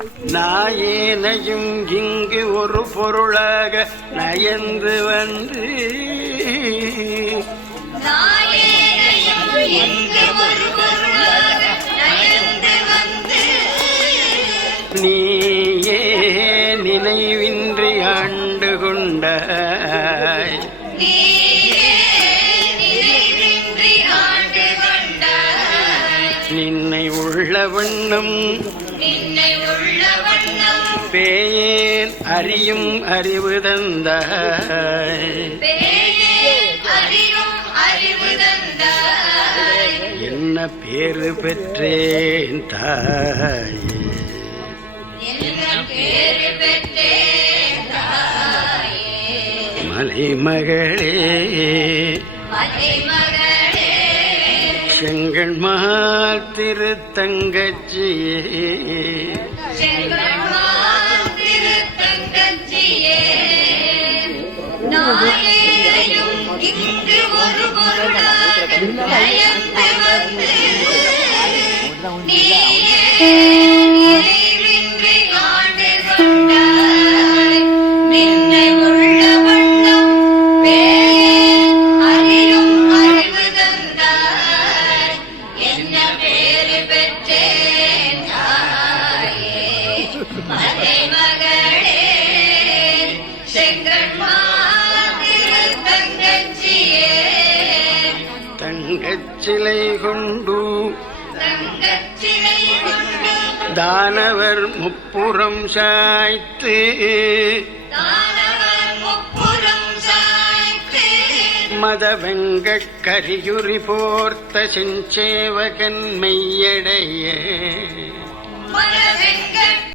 நாயேனையும் இங்கு ஒரு பொருளாக நயந்து வந்து. நீயே நினைவின்றி ஆண்டு கொண்டாய். நின்னை உள்ள வண்ணம். பேயேன் அறியும் அறிவு தாய். என்ன பேரு பெற்றேன் தாயே. மலைமகளே மலைமகளே. செங்கண்மால் திருத்தங்கச்சியே செங்கண்மால் இங்கு ஒரு பொருளாக தங்கச்சிலை கொண்டு தங்கச்சிலை கொண்டு தானவர் முப்புறம் சாய்த்து தானவர் முப்புறம் சாய்த்து. மதவெங்கக் கரியுரி போர்த்த செஞ்சேவகன் மெய்யடைய.